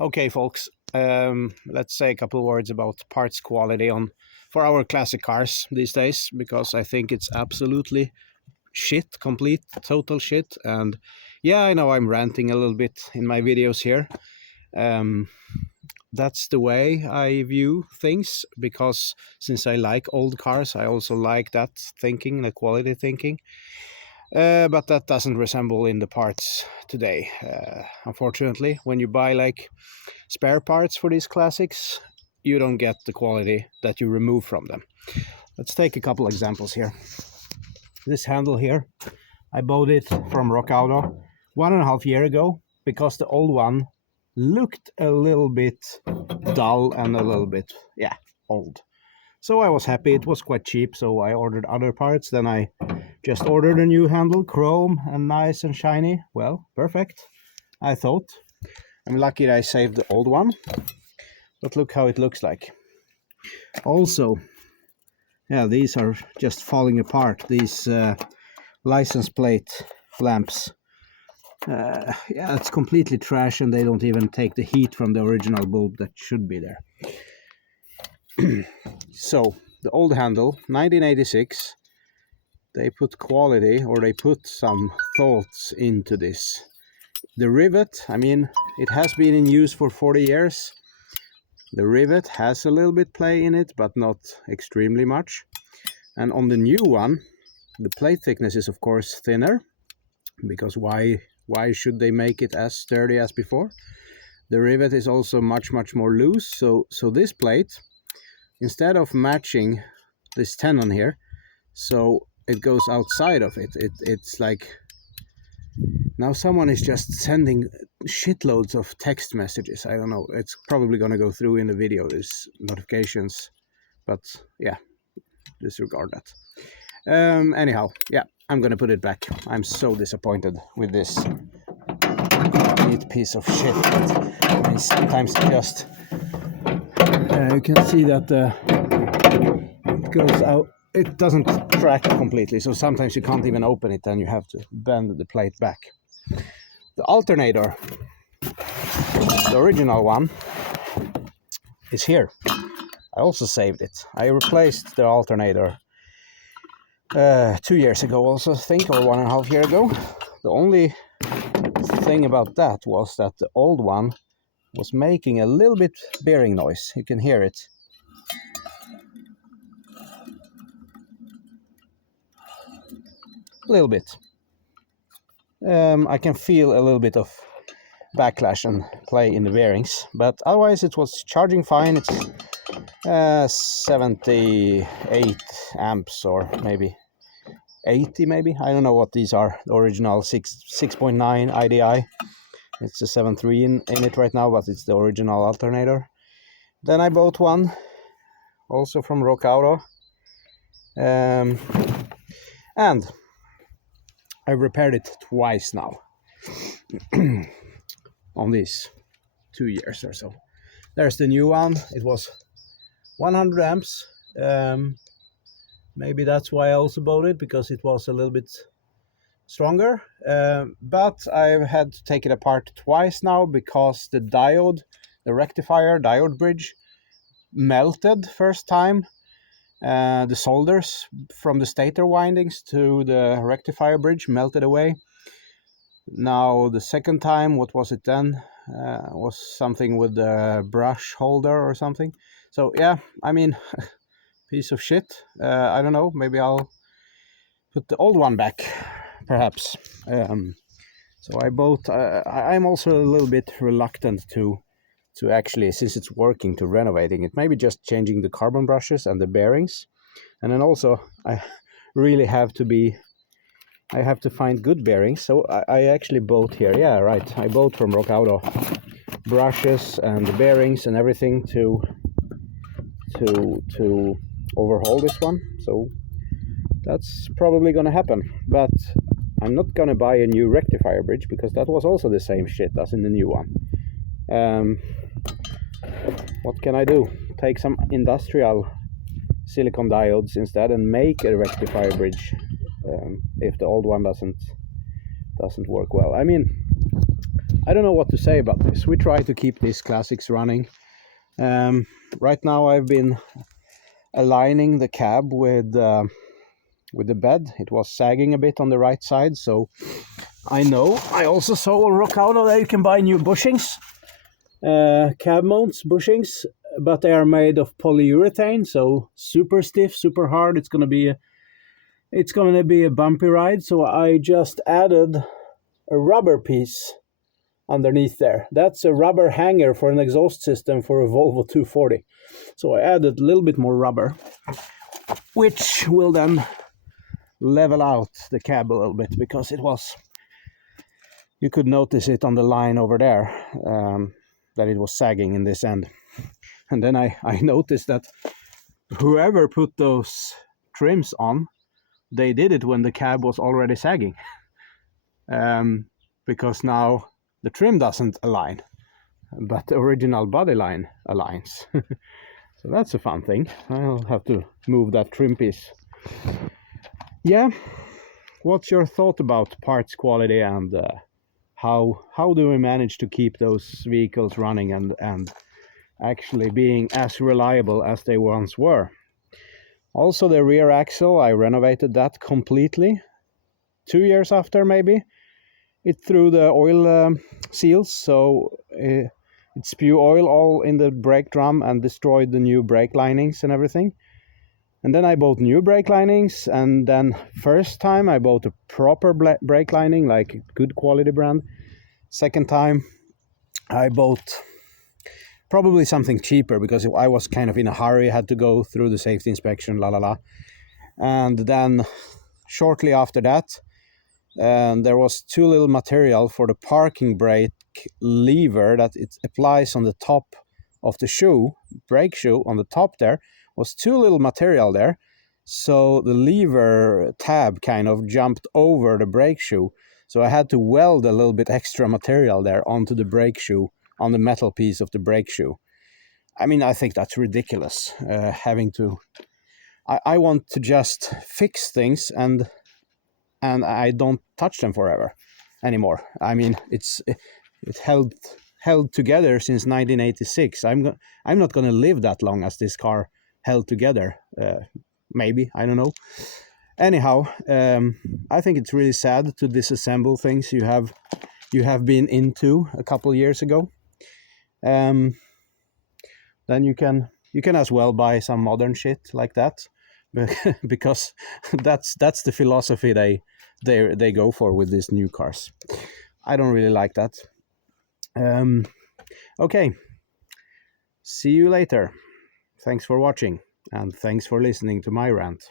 Okay, folks, let's say a couple of words about parts quality for our classic cars these days, because I think it's absolutely shit, complete, total shit. And yeah, I know I'm ranting a little bit in my videos here. That's the way I view things, because since I like old cars, I also like that thinking, the quality thinking. But that doesn't resemble in the parts today. Unfortunately, when you buy like spare parts for these classics, you don't get the quality that you remove from them. Let's take a couple examples here. This handle here, I bought it from Rock Auto 1.5 years ago because the old one looked a little bit dull and a little bit, old. So I was happy, it was quite cheap, so I ordered other parts. Then I just ordered a new handle, chrome and nice and shiny. Well, perfect, I thought. I'm lucky that I saved the old one, but look how it looks like. Also, yeah, these are just falling apart, these license plate lamps. Yeah, it's completely trash, and they don't even take the heat from the original bulb that should be there. So, the old handle, 1986, they put quality, or they put some thoughts into this. The rivet, I mean, it has been in use for 40 years. The rivet has a little bit play in it, but not extremely much. And on the new one, the plate thickness is of course thinner, because why should they make it as sturdy as before? The rivet is also much more loose, so this plate, instead of matching this tenon here, so it goes outside of it. It's like, now someone is just sending shitloads of text messages. I don't know, it's probably gonna go through in the video, these notifications, but yeah, disregard that. Anyhow, yeah, I'm gonna put it back. I'm so disappointed with this complete piece of shit. I mean, sometimes just you can see that it goes out, it doesn't crack completely, so sometimes you can't even open it and you have to bend the plate back. The alternator, the original one, is here. I also saved it. I replaced the alternator 2 years ago also, I think, or 1.5 years ago. The only thing about that was that the old one was making a little bit bearing noise. You can hear it. A little bit. I can feel a little bit of backlash and play in the bearings, but otherwise it was charging fine. It's 78 amps, or maybe 80, maybe, I don't know what these are. The original 6.9 IDI. It's a 7.3 in it right now, but it's the original alternator. Then I bought one also from Rock Auto, and I repaired it twice now on these 2 years or so. There's the new one. It was 100 amps. Maybe that's why I also bought it, because it was a little bit stronger. But I've had to take it apart twice now, because the diode, the rectifier diode bridge, melted first time. The solders from the stator windings to the rectifier bridge melted away. Now the second time, what was it then? Was something with the brush holder or something. So yeah, I mean, piece of shit. I don't know, maybe I'll put the old one back, perhaps. So I bought, I'm also a little bit reluctant to actually, since it's working, to renovating it. Maybe just changing the carbon brushes and the bearings. And then also I really have to find good bearings. So I actually bought here, yeah, right, I bought from Rock Auto brushes and the bearings and everything to overhaul this one. So that's probably gonna happen, but I'm not gonna buy a new rectifier bridge, because that was also the same shit as in the new one. What can I do? Take some industrial silicon diodes instead and make a rectifier bridge, if the old one doesn't work well. I mean, I don't know what to say about this. We try to keep these classics running. Right now I've been aligning the cab with the bed. It was sagging a bit on the right side, so I know. I also saw on Rocauto that you can buy new bushings, cab mounts bushings, but they are made of polyurethane, so super stiff, super hard. It's gonna be a bumpy ride. So I just added a rubber piece underneath there. That's a rubber hanger for an exhaust system for a Volvo 240. So I added a little bit more rubber, which will then level out the cab a little bit, because you could notice it on the line over there, that it was sagging in this end. And then I noticed that whoever put those trims on, they did it when the cab was already sagging, because now the trim doesn't align, but the original body line aligns. So that's a fun thing. I'll have to move that trim piece. Yeah, what's your thought about parts quality, and how do we manage to keep those vehicles running and actually being as reliable as they once were? Also, the rear axle, I renovated that completely 2 years after, maybe. It threw the oil seals, so it spewed oil all in the brake drum and destroyed the new brake linings and everything. And then I bought new brake linings, and then first time I bought a proper brake lining, like a good quality brand. Second time I bought probably something cheaper, because I was kind of in a hurry, had to go through the safety inspection, And then shortly after that, there was too little material for the parking brake lever that it applies on the top of the shoe, brake shoe on the top there, was too little material there. So the lever tab kind of jumped over the brake shoe. So I had to weld a little bit extra material there onto the brake shoe, on the metal piece of the brake shoe. I mean, I think that's ridiculous, having to... I want to just fix things, and I don't touch them forever anymore. I mean, it held together since 1986. I'm not going to live that long as this car held together. Maybe, I don't know. Anyhow, I think it's really sad to disassemble things you have been into a couple of years ago. Then you can as well buy some modern shit like that, because that's the philosophy they go for with these new cars. I don't really like that. Okay, see you later. Thanks for watching, and thanks for listening to my rant.